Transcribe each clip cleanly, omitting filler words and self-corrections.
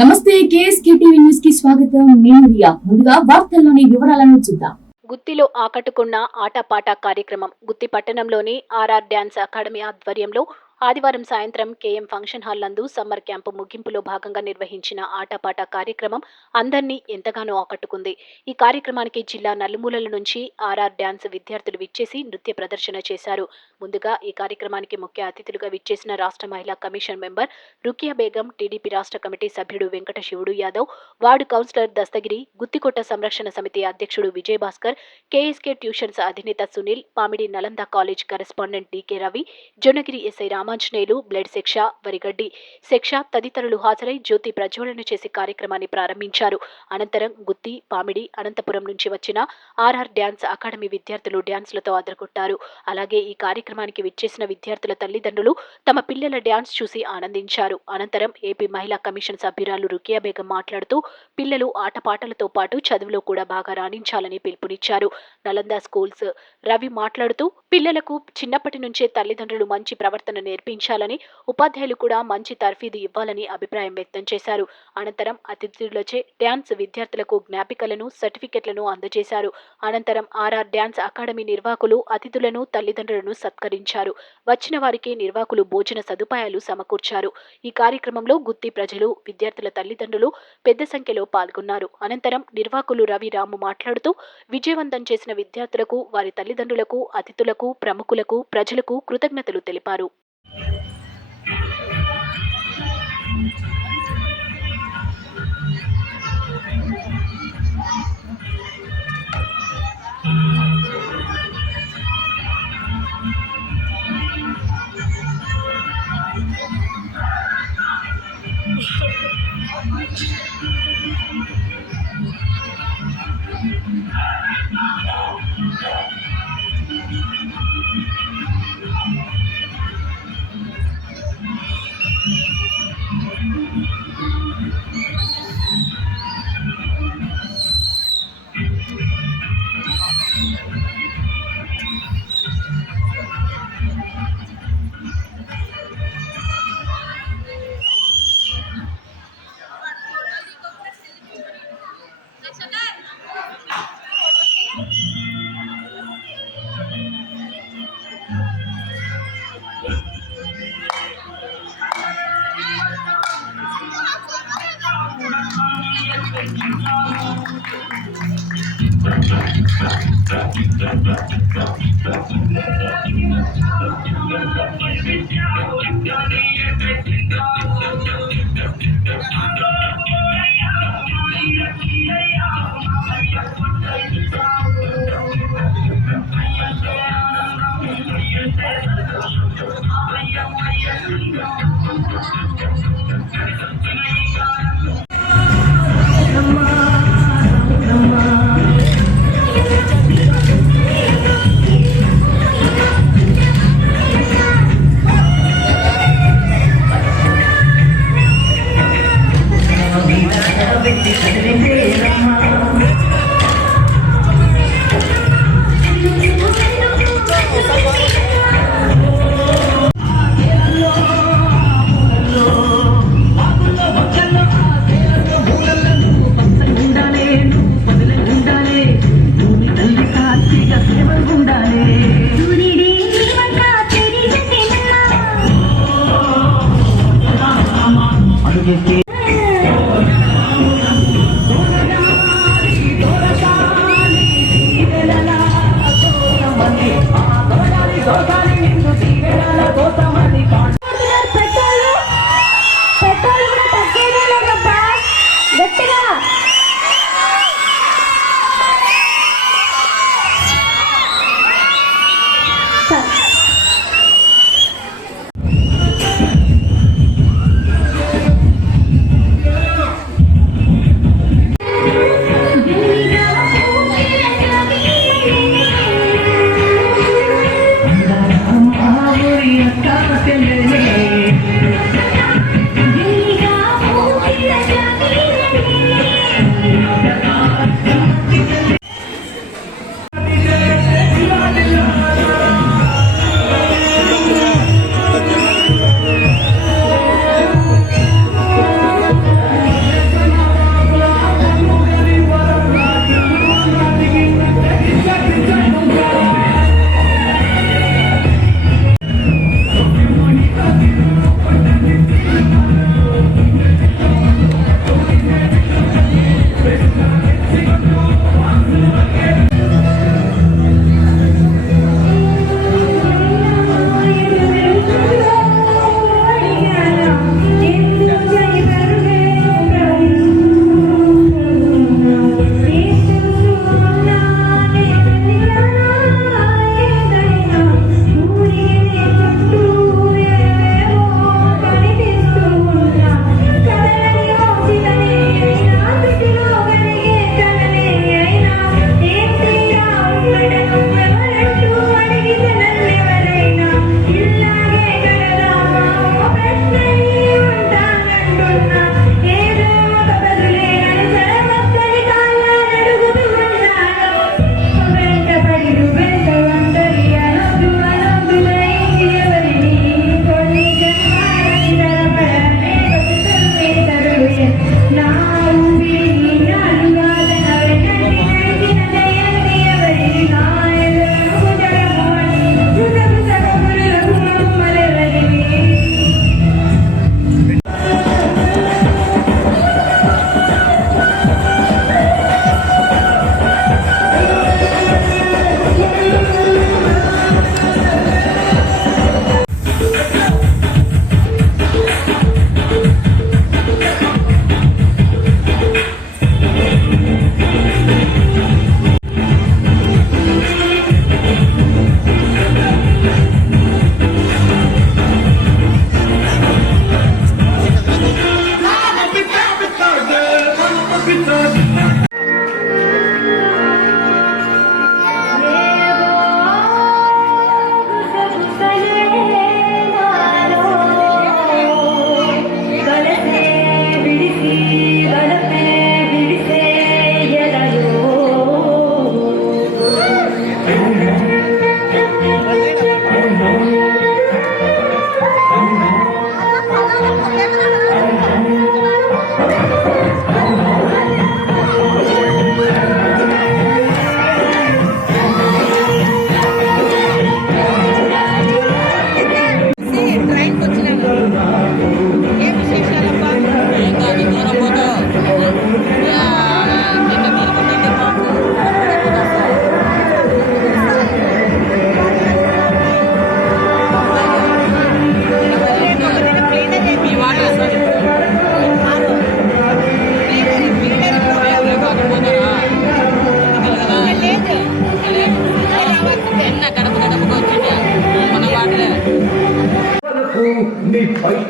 నమస్తే KSK TV news కి స్వాగతం. నేను రియా. ముందుగా వార్తల్లోని వివరాలను చూద్దాం. గుత్తిలో ఆకట్టుకున్న ఆటపాట కార్యక్రమం. గుత్తి పట్టణంలోని ఆర్ఆర్ డ్యాన్స్ అకాడమీ ఆధ్వర్యంలో ఆదివారం సాయంత్రం కేఎం ఫంక్షన్ హాల్ నందు సమ్మర్ క్యాంపు ముగింపులో భాగంగా నిర్వహించిన ఆటపాట కార్యక్రమం అందరినీ ఎంతగానో ఆకట్టుకుంది. ఈ కార్యక్రమానికి జిల్లా నలుమూలల నుంచి ఆర్ఆర్ డ్యాన్స్ విద్యార్థులు విచ్చేసి నృత్య ప్రదర్శన చేశారు. ముందుగా ఈ కార్యక్రమానికి ముఖ్య అతిథులుగా విచ్చేసిన రాష్ట్ర మహిళా commission member Rukiya Begum, TDP రాష్ట్ర కమిటీ సభ్యుడు వెంకట శివుడు యాదవ్, వార్డు కౌన్సిలర్ దస్తగిరి, గుత్తికోట సంరక్షణ సమితి అధ్యక్షుడు విజయ్ భాస్కర్, కేఎస్కే ట్యూషన్స్ అధినేత Sunil, Pamidi Nalanda college correspondent DK Ravi, Jonnagiri SI Ramanjaneyulu, blood శిక్ష, వరిగడ్డి శిక్ష తదితరులు హాజరై జ్యోతి ప్రజ్వలన చేసి కార్యక్రమాన్ని ప్రారంభించారు. అనంతరం గుత్తి, పామిడి, అనంతపురం నుంచి వచ్చిన ఆర్ఆర్ డ్యాన్స్ అకాడమీ విద్యార్థులు డ్యాన్స్లతో అదరగొట్టారు. అలాగే ఈ కార్యక్రమానికి విచ్చేసిన విద్యార్థుల తల్లిదండ్రులు తమ పిల్లల డ్యాన్స్ చూసి ఆనందించారు. అనంతరం ఏపీ మహిళా కమిషన్ సభ్యురాలు రుకియా బేగం మాట్లాడుతూ పిల్లలు ఆటపాటలతో పాటు చదువులో కూడా బాగా రాణించాలని పిలుపునిచ్చారు. నలంద స్కూల్స్ రవి మాట్లాడుతూ పిల్లలకు చిన్నప్పటి నుంచే తల్లిదండ్రులు మంచి ప్రవర్తన నేర్పించాలని, ఉపాధ్యాయులు కూడా మంచి తర్ఫీదు ఇవ్వాలని అభిప్రాయం వ్యక్తం చేశారు. అనంతరం అతిథులచే డ్యాన్స్ విద్యార్థులకు జ్ఞాపికలను, సర్టిఫికెట్లను అందజేశారు. అనంతరం ఆర్ఆర్ డ్యాన్స్ అకాడమీ నిర్వాహకులు అతిథులను, తల్లిదండ్రులను సత్కరించారు. వచ్చిన వారికి నిర్వాహకులు భోజన సదుపాయాలు సమకూర్చారు. ఈ కార్యక్రమంలో గుత్తి ప్రజలు, విద్యార్థుల తల్లిదండ్రులు పెద్ద సంఖ్యలో పాల్గొన్నారు. అనంతరం నిర్వాహకులు రవి రాము మాట్లాడుతూ విజయవంతం చేసిన విద్యార్థులకు, వారి తల్లిదండ్రులకు, అతిథులకు, ప్రముఖులకు, ప్రజలకు కృతజ్ఞతలు తెలిపారు.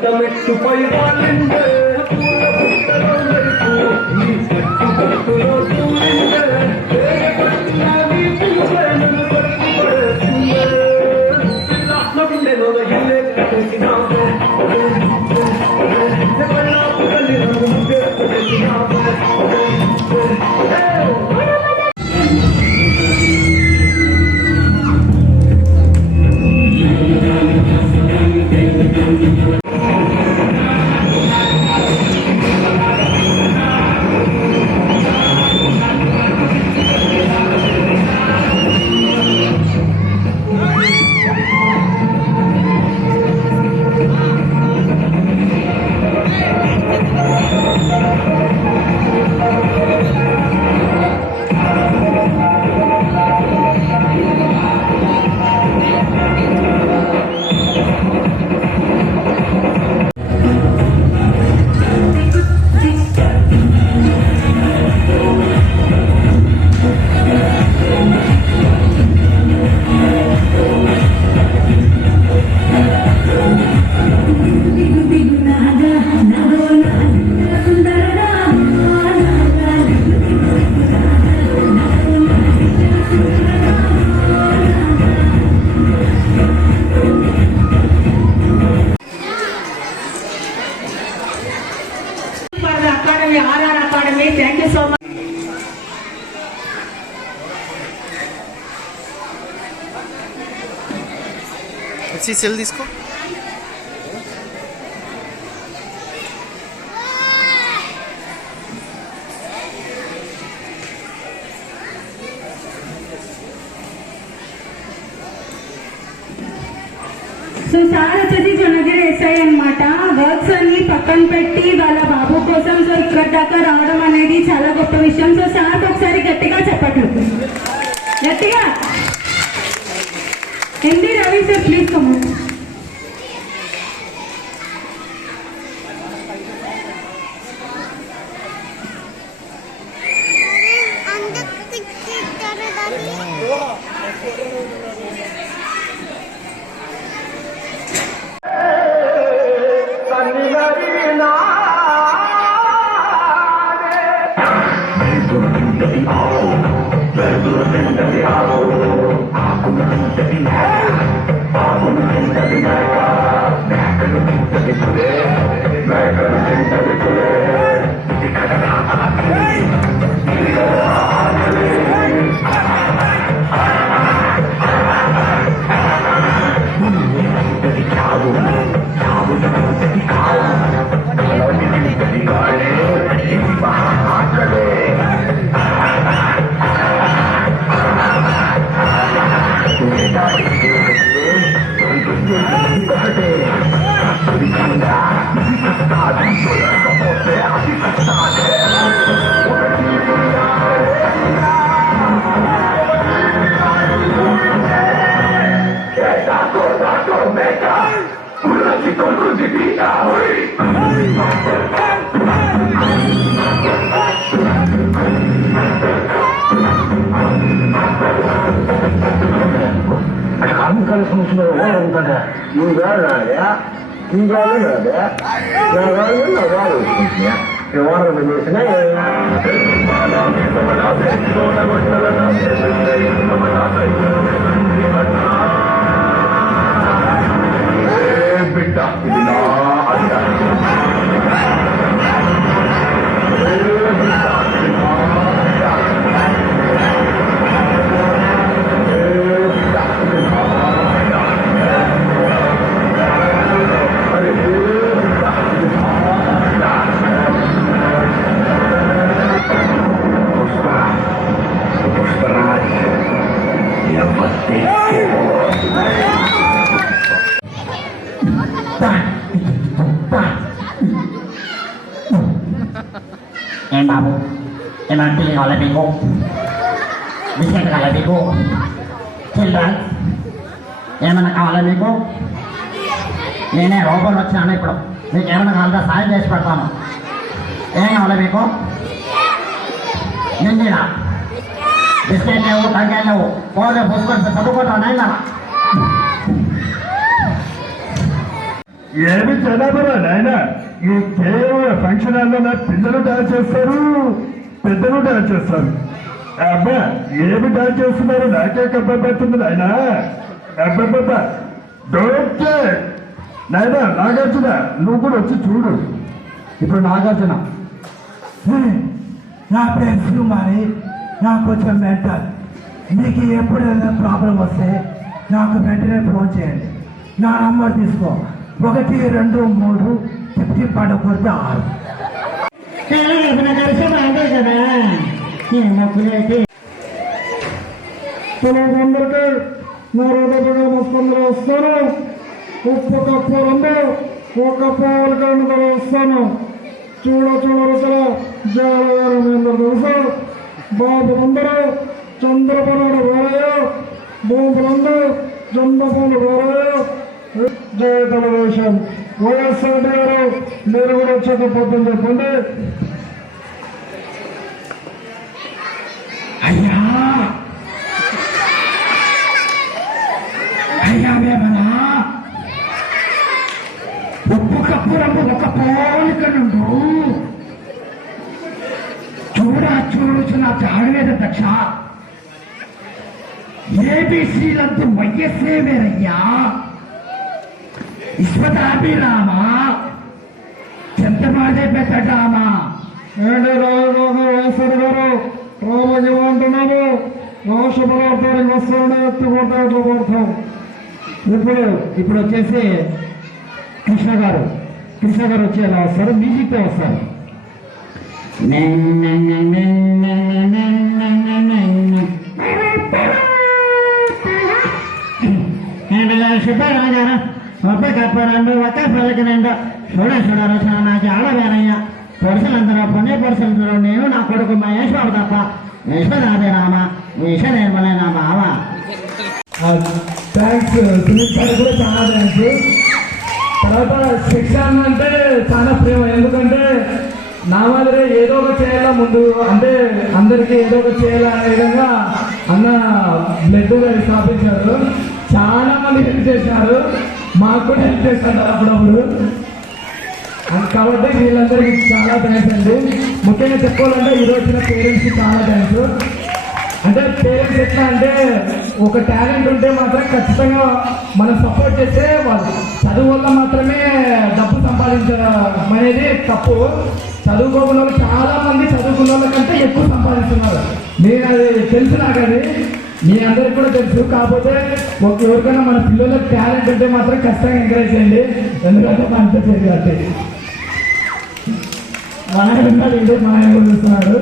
మెట్టుపై వాలిందే పూల పుట్టలో మెరుపు ఈ చెట్టు కట్టులో తూలిందే వేయబడిన నీ పూలే నన్ను కొట్టి పడేసిందే నా గుండెలో ఇల్లే కట్టేసినావే పల్లాపు తల్లి నన్ను ముద్దే కొట్టేసినావే Thank you so much. अच्छी सेल తీసుకో సో సార్ వచ్చేసి జొన్నగిరి ఎస్ఐ అన్నమాట. వర్క్స్ అన్ని పక్కన పెట్టి వాళ్ళ బాబు కోసం సో ఇక్కడ దాకా రావడం అనేది చాలా గొప్ప విషయం. సో సార్ ఒకసారి గట్టిగా చెప్పట్లు, గట్టిగా. MD Ravi sir please come. Em babu, em ăn pilih oleh bingung. Bisa oleh bingung. Children, ఏమన్నా కావాలి మీకు? నేనే రోబోట్ వచ్చాను ఇప్పుడు. మీకు ఏమైనా కావాలంటే సాయం చేసి పెడతాను. ఏం కావాలి మీకు? నిండినా బిస్కెట్ లేవు, కంకాయ లేవు, పోలే పుష్కొని చదువుకుంటాను అయినా. ఏమి జనాభా నాయన ఈ కేవలం ఫంక్షన్ హాల్లో పిల్లలు డాన్స్ చేస్తారు, పెద్దలు డాన్స్ చేస్తారు. అబ్బా ఏమి డాన్స్ చేస్తున్నారు నాకే కబ్బెడుతుంది నాయన. అబ్బాబ్బా డోంట్ కేర్ నాయన. నాగార్జున నువ్వు కూడా వచ్చి చూడు. ఇప్పుడు నాగార్జున, నా పేరు శివమారి, నాకు కొంచెం మెంటల్. మీకు ఎప్పుడైనా ప్రాబ్లం వస్తే నాకు వెంటనే ఫోన్ చేయండి. నా నంబర్ తీసుకో, 1 2 3 తిప్పి పడకూడదు 6. అందరికీ నా హృదయపూర్వక నమస్కారాలు వస్తాను. ఉప్పు కప్పు 2 ఒక పావులకండ వస్తాను. చూడ రుచుల జాలగారు మీ అందరూ తెలుసు. బాబులందరూ చంద్రపనుడు వేరయ్య, బాబులందరూ చంద్రపనుడు వేరయ్య. జయ తెలుగుదేశం. వైఎస్ఆర్ గారు మీరు కూడా వచ్చేటప్పుడు చెప్పండి. అయ్యా అయ్యా వేమనా, ఉప్పు కప్పు రంగు ఒక పోలిక నుండు చూడుచున్న జాడవేద దక్ష. ఏబీసీలంతా వైఎస్ఏ వేరయ్యా. విశ్వదాభిరామ చెంతమాదే పెట్టడామా. ఏంటి వైఎస్ఆర్ గారు రామగిరి అంటున్నాము. రాష్ట్ర పదార్థానికి వస్తామని ఎత్తి కొడతా ఎట్లా కొడతాం. ఇప్పుడు వచ్చేసి కృష్ణ గారు వచ్చి ఎలా వస్తారు, మ్యూజిక్తో వస్తారు. కప్పరండు ఒక పలకనండు చూడ నాకు ఆడవేనయ్యా. పొరుసలందరూ పొన్నే పొరుసలందరూ నేను నా కొడుకు మహేష్ బాబు తప్ప విశ్వనాథే రామ విష నిర్మలే నా బావ. థ్యాంక్స్ సునీల్ సార్ కూడా చాలా థ్యాంక్స్. తర్వాత శిక్షణ అంటే చాలా ప్రేమ. ఎందుకంటే నా మాదిరి ఏదో ఒక చేయాలా ముందు, అంటే అందరికీ ఏదో ఒక చేయాలా అనే విధంగా అన్న బ్లడ్ స్థాపించారు. చాలా మంది హెల్ప్ చేశారు, మాకు కూడా హెల్ప్ చేశారు అప్పుడప్పుడు. కాబట్టి వీళ్ళందరికీ చాలా థ్యాంక్స్ అండి. ముఖ్యంగా చెప్పుకోవాలంటే ఈరోజు వచ్చిన పేరెంట్స్కి చాలా థ్యాంక్స్. అంటే పేరెంట్స్ ఎట్లా అంటే ఒక టాలెంట్ ఉంటే మాత్రం ఖచ్చితంగా మనం సపోర్ట్ చేస్తే వాళ్ళు చదువు వల్ల మాత్రమే డబ్బు సంపాదించడం అనేది తప్పు. చదువుకోకుండా వాళ్ళు చాలా మంది చదువుకున్న వాళ్ళ కంటే ఎక్కువ సంపాదిస్తున్నారు. నేను అది తెలుసు, నాకు అది మీ అందరికి కూడా తెలుసు. కాకపోతే ఎవరికైనా మన పిల్లలకు టాలెంట్ ఉంటే మాత్రం ఖచ్చితంగా ఎంకరేజ్ చేయండి. ఎందుకంటే మా అంత చేయాలి. మా ఆయన కూడా చూస్తున్నాడు,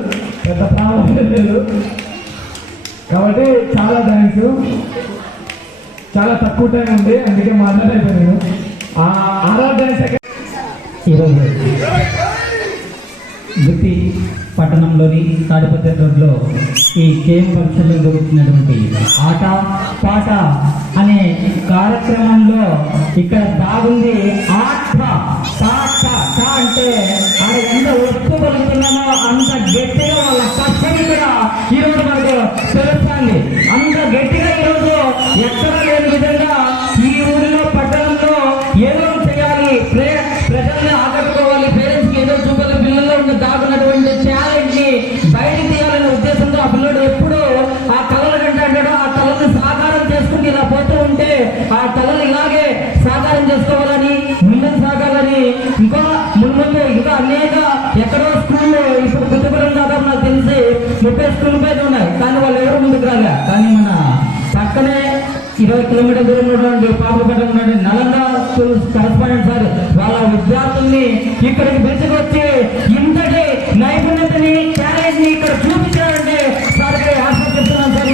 పెద్ద ప్రాబ్లం లేదు. కాబట్టి చాలా థ్యాంక్స్. చాలా తక్కువ టైం ఉంది, అందుకే మాట్లాడైపోయాను. ఈరోజు గుత్తి పట్టణంలోని తాడిపత్రి రోడ్లో ఈ కేఎం ఫంక్షన్లో జరుగుతున్నటువంటి ఆట పాట అనే కార్యక్రమంలో ఇక్కడ బాగుంది. ఆట పాట అంటే అది ఎంత ఒప్పుకోగలుగుతున్నామో అంత గట్టిగా వాళ్ళ కష్టం కూడా ఈరోజు మనకు తెలుస్తుంది. అంత గట్టిగా ఈరోజు ఎక్కడ లేని విధంగా ఈ ఊరిలో పట్టణంలో ఏదో చేయాలి, ప్రజల్ని ఆకట్టుకోవాలి, పేరెంట్స్కి ఏదో చూపాలి, పిల్లల్లో ఉన్న దాగున్నటువంటి టాలెంట్ ని బయటకు తీయాలనే ఉద్దేశంతో ఆ పిల్లడు ఎప్పుడు ఆ కళల కంటే అంటాడో ఆ కళను సాకారం చేసుకుని ఇలా పోతూ ఉంటే ఆ కళలు ఇలాగే సాకారం చేసుకోవాలని, ముందుకు సాగాలని, ముందు ఇంకా అనేక ఎక్కడో స్కూల్లో ఇప్పుడు గుర్తుపడం దాదాపు నాకు తెలిసి 30 స్కూల్ పైన ఉన్నాయి, కానీ వాళ్ళు ఎవరు ముందుకు రాలే. కానీ మన పక్కనే 20 కిలోమీటర్ల దూరంలో ఉన్నటువంటి పాపపట్నం ఉన్నటువంటి నలంద స్కూల్ కరస్పాండెంట్ సార్ వాళ్ళ విద్యార్థుల్ని ఇక్కడికి పిలుచుకొచ్చి ఇంతటి నైపుణ్యతని టాలెంట్ ని ఇక్కడ చూపించారంటే సార్కి ఆశిస్తున్నాను సార్.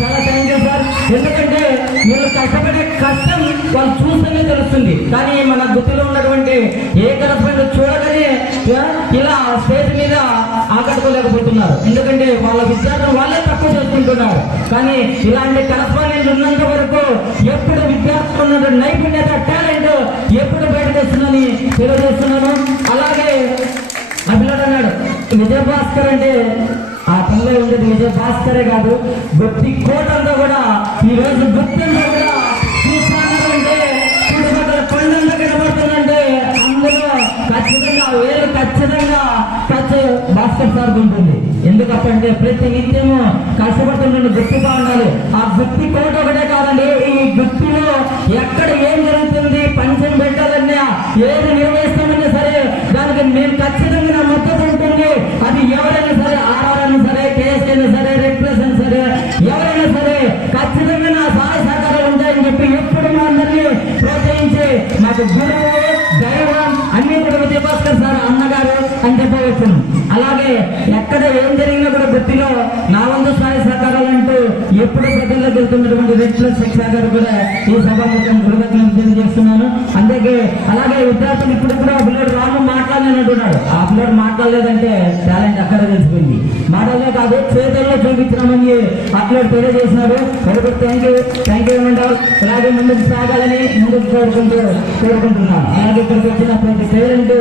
చాలా థ్యాంక్ యూ సార్. ఎందుకంటే వీళ్ళు కష్టపడే కష్టం వాళ్ళు చూస్తేనే తెలుస్తుంది. కానీ మన గుర్తులో ఉన్నటువంటి ఏ కరస్పాండెంట్ చూడగానే ఇలా స్టేజ్ మీద ఆకట్టుకోలేకపోతున్నారు. ఎందుకంటే వాళ్ళ విద్యార్థులు వాళ్ళే తక్కువ చేసుకుంటున్నారు. కానీ ఇలాంటి కరస్పాండెంట్ ఉన్నంత వరకు ఎప్పుడు విద్యార్థులు ఉన్న నైపుణ్యత టాలెంట్ ఎప్పుడు బయటకు వస్తుందని తెలియజేస్తున్నాను. అలాగే ఆ పిల్లడు అన్నాడు విజయభాస్కర్ అంటే ఆ పిల్ల ఉండేది విజయభాస్కరే కాదు, గుత్తి కోటంతా కూడా ఈ రోజు గుత్తంతా కూడా చూస్తానంటే చుట్టుపక్కల కొండంతా ఖచ్చితంగా వేలు ఖచ్చితంగా టచ్ భాస్కర్ సార్ ఉంటుంది. ఎందుకంటే ప్రతి నిత్యము కష్టపడుతుంటే గుర్తుగా ఉండాలి. ఆ గుర్తి కోట ఒకటే కాదండి, ఈ గుర్తిలో ఎక్కడ ఏం జరుగుతుంది, పంచం పెట్టాలన్నా ఏది నిర్వహిస్తామన్నా సరే దానికి నేను ఖచ్చితంగా నా మద్దతు ఉంటుంది. అది ఎవరైనా సరే, ఆర్ఆర్ అయినా సరే, కేఎస్ అయినా సరే, రెడ్ ప్లస్ అయినా సరే, ఎవరైనా సరే ఖచ్చితంగా నా సహాయ సహకారాలు ఉంటాయని చెప్పి ఎప్పుడు మా అందరినీ ప్రోత్సహించి మాకు గురువు, దైవం అన్ని కూడా విజయభాస్కర్ సార్ అన్నగారు అని చెప్పవచ్చు. అలాగే ఎక్కడ ఏం జరిగినా కూడా గుర్తిలో నా వంతు సహాయ సహకారాలు అంటూ ఎప్పుడు ప్రజల్లోకి వెళ్తున్నటువంటి రెడ్ ప్లస్ శిక్ష గారు కూడా ఈ సభాముఖం కృతజ్ఞతలు తెలియజేస్తున్నాను. అందుకే అలాగే విద్యార్థులు ఇప్పుడు కూడా పిల్లడు రాము మాట్లాడలేనంటున్నాడు. ఆ పిల్లడు మాట్లాడలేదంటే టాలెంట్ అక్కడ తెలిసిపోయింది. మాటలే కాదు చేతుల్లో చూపించినామని అట్లడు తెలియజేసినాడు. ఒకటి థ్యాంక్ యూ ఏమంటారు. అలాగే ముందుకు సాగాలని ముందుకు కోరుకుంటున్నాను. అలాగే ఇక్కడికి వచ్చిన ప్రతి పేరెంట్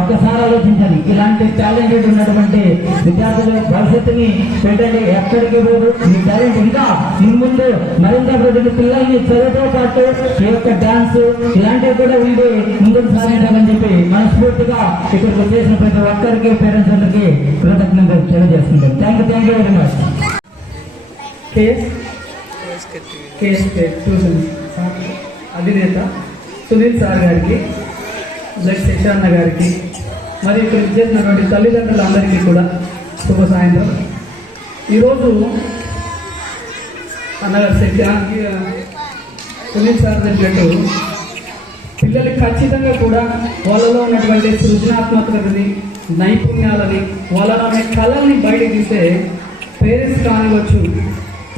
ఒక్కసారి ఆలోచించాలి. ఇలాంటి టాలెంటెడ్ ఉన్నటువంటి విద్యార్థులు భవిష్యత్తుని పెట్టండి, ఎక్కడికి పోదు. మీ టాలెంట్ ఇంకా ముందు మరింత ప్రతి పిల్లల్ని చదువుతో పాటు ఈ యొక్క డాన్స్ ఇలాంటివి కూడా ఉండి ముందుకు సాగించాలని చెప్పి మనస్ఫూర్తిగా ఇక్కడికి వచ్చేసిన ప్రతి ఒక్కరికి పేరెంట్స్ అందరికీ కృతజ్ఞతలు తెలియజేసుకుంటాం. Thank you very much. KSK tuition అధినేత సునీల్ సార్ గారికి, జడ్ శశాన్న గారికి, మరి ఇక్కడ చేసినటువంటి తల్లిదండ్రులందరికీ కూడా శుభ సాయంత్రం. ఈరోజు అన్నగారు సునీల్ సార్ చెప్పినట్టు పిల్లలకి ఖచ్చితంగా కూడా వాళ్ళలో ఉన్నటువంటి సృజనాత్మకతని, నైపుణ్యాలని, వాళ్ళలోని కళల్ని బయటకు తీస్తే పేరెంట్స్ కానివచ్చు,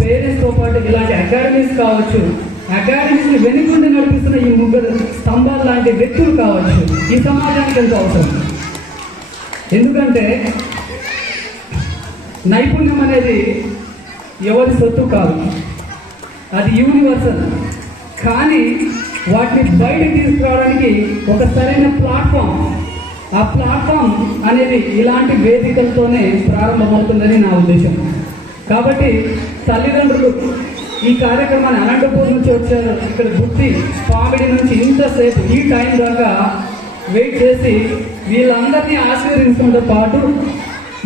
పేరెంట్స్తో పాటు ఇలాంటి అకాడమీస్ కావచ్చు, అకాడమీస్ని వెనుకుండి నడిపిస్తున్న ఈ ముగ్గురు స్తంభాలు లాంటి వ్యక్తులు కావచ్చు, ఈ సమాజానికి ఎంతో అవసరం. ఎందుకంటే నైపుణ్యం అనేది ఎవరి సొత్తు కాదు, అది యూనివర్సల్. కానీ వాటిని బయటకు తీసుకురావడానికి ఒక సరైన ప్లాట్ఫామ్, ఆ ప్లాట్ఫామ్ అనేది ఇలాంటి వేదికలతోనే ప్రారంభమవుతుందని నా ఉద్దేశం. కాబట్టి తల్లిదండ్రులు ఈ కార్యక్రమాన్ని అనంతపూర్ నుంచి వచ్చారు, ఇక్కడ గుర్తి పామిడి నుంచి ఇంతసేపు ఈ టైం దాకా వెయిట్ చేసి వీళ్ళందరినీ ఆశీర్వదించడంతో పాటు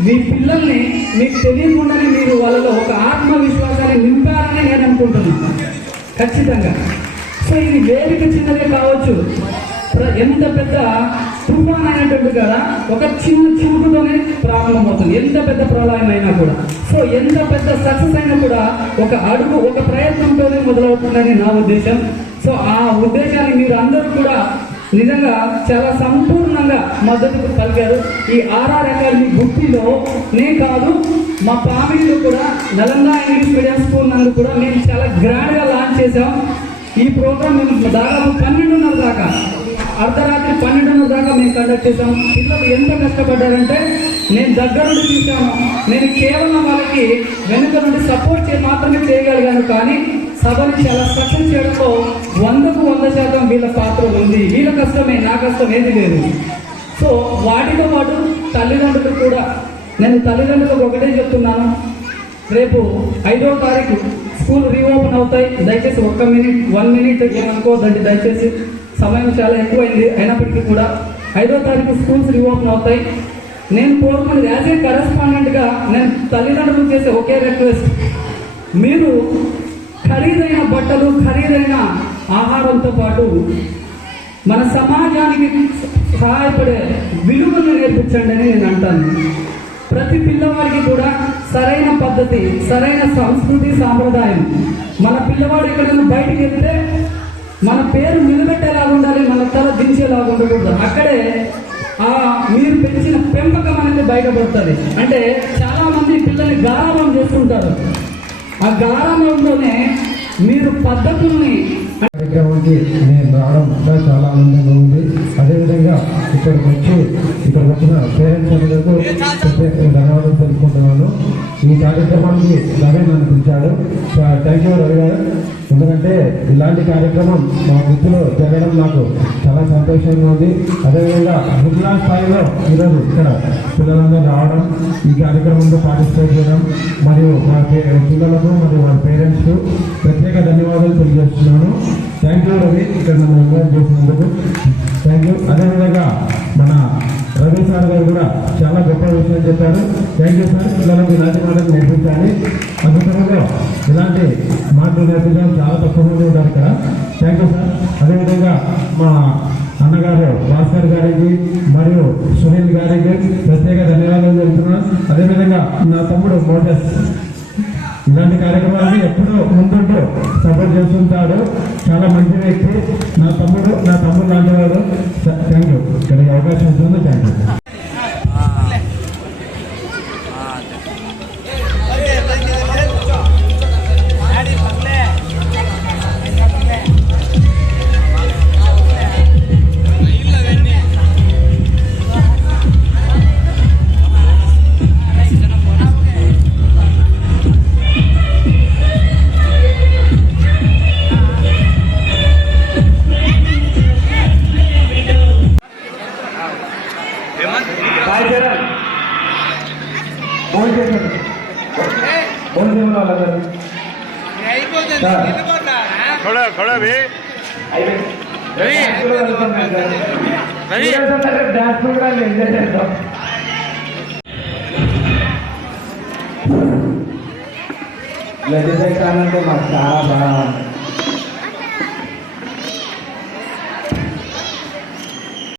మీ పిల్లల్ని మీకు తెలియకుండానే మీరు వాళ్ళలో ఒక ఆత్మవిశ్వాసాన్ని నింపారని నేను అనుకుంటున్నాను ఖచ్చితంగా. సో ఇది వేదిక చిన్నదే కావచ్చు, ఎంత పెద్ద తుఫాన్ అయినటువంటి కదా ఒక చిన్న చినుకుతోనే ప్రారంభమవుతుంది, ఎంత పెద్ద ప్రళయం అయినా కూడా. సో ఎంత పెద్ద సక్సెస్ అయినా కూడా ఒక అడుగు, ఒక ప్రయత్నంతోనే మొదలవుతుందని నా ఉద్దేశం. సో ఆ ఉద్దేశాన్ని మీరు అందరూ కూడా నిజంగా చాలా సంపూర్ణంగా మద్దతు పలికారు. ఈ ఆర్ఆర్ అకాడమీ గుర్తిలో నేను కాదు, మా ఫ్యామిలీలో కూడా నలంద ఇంగ్లీష్ మీడియం స్కూల్ నందు కూడా మేము చాలా గ్రాండ్గా లాంచ్ చేసాం. ఈ ప్రోగ్రామ్ మేము దాదాపు 12:30 దాకా, అర్ధరాత్రి 12:30 దాకా మేము కండక్ట్ చేసాం. పిల్లలు ఎంత కష్టపడ్డారంటే నేను దగ్గర నుండి చూశాను. నేను కేవలం వాళ్ళకి వెనుక నుండి సపోర్ట్ మాత్రమే చేయగలిగాను, కానీ సభని చాలా సక్సెస్ చేయడంలో 100కు 100% వీళ్ళ పాత్ర ఉంది. వీళ్ళ కష్టమే, నా కష్టం ఏది లేదు. సో వాటితో పాటు తల్లిదండ్రులు కూడా, నేను తల్లిదండ్రులకు ఒకటే చెప్తున్నాను, రేపు 5వ తారీఖు స్కూల్ రీఓపెన్ అవుతాయి. దయచేసి 1 మినిట్ ఏమనుకోవద్దండి, దయచేసి సమయం చాలా ఎక్కువైంది. అయినప్పటికీ కూడా 5వ తారీఖు స్కూల్స్ రీఓపెన్ అవుతాయి. నేను కోరుకున్నది యాజ్ ఏ కరెస్పాండెంట్గా నేను తల్లిదండ్రులు చేసే ఒకే రిక్వెస్ట్, మీరు ఖరీదైన బట్టలు, ఖరీదైన ఆహారంతో పాటు మన సమాజానికి సహాయపడే విలువలను నేర్పించండి అని నేను అంటాను. ప్రతి పిల్లవాడికి కూడా సరైన పద్ధతి, సరైన సంస్కృతి, సాంప్రదాయం. మన పిల్లవాడు ఎక్కడైనా బయటికి వెళ్తే మన పేరు నిలబెట్టేలాగా ఉండాలి, మన తల దించేలాగా ఉండకూడదు. అక్కడే మీరు పెంచిన పెంపకం అనేది బయటపడుతుంది. అంటే చాలా మంది పిల్లల్ని గారాబం చేస్తుంటారు. ఆ గారాబంలోనే మీరు పద్ధతుల్ని కార్యక్రమానికి నేను రావడం చాలా ఆనందంగా ఉంది. అదేవిధంగా ఇక్కడికి వచ్చిన పేరెంట్స్ అందరికీ ధన్యవాదాలు తెలుసుకుంటున్నాను. ఈ కార్యక్రమానికి రవి నన్ను పిలిచాడు. థ్యాంక్ యూ రవి గారు. ఎందుకంటే ఇలాంటి కార్యక్రమం మా వృత్తిలో జరగడం నాకు చాలా సంతోషంగా ఉంది. అదేవిధంగా జిల్లా స్థాయిలో ఈరోజు ఇక్కడ పిల్లలందరూ రావడం, ఈ కార్యక్రమంలో పార్టిసిపేట్ చేయడం, మరియు మా పిల్లలకు మరియు వాళ్ళ పేరెంట్స్కు ప్రత్యేక ధన్యవాదాలు తెలియజేస్తున్నాను. థ్యాంక్ యూ రవి, ఇక్కడ నన్ను ఇన్వైట్ చేసినందుకు థ్యాంక్ యూ. అదేవిధంగా మన సార్ గారు కూడా చాలా గొప్ప విషయం చెప్పారు. Thank you sir. పిల్లలకు ఇలాంటి మాటలు నేర్పించాలి. అద్భుతంగా ఇలాంటి మాటలు నేర్పించడం చాలా తక్కువ మంది ఉంటారు ఇక్కడ. Thank you sir. అదేవిధంగా మా అన్నగారు భాస్కర్ గారికి మరియు సునీల్ గారికి ప్రత్యేక ధన్యవాదాలు చెబుతున్నాను. అదేవిధంగా నా తమ్ముడు మోటస్ ఇలాంటి కార్యక్రమాలని ఎప్పుడూ ముందుంటూ సపోర్ట్ చేస్తుంటాడు. చాలా మంచి వ్యక్తి. నా తమ్ముడు లాంటి వాడు. Thank you. ఇక్కడికి అవకాశం ఇస్తుంది. Thank you. Dance programme enjoy చేద్దాం. లెజిస్లేషన్ అంటే మాకు చాలా బాగా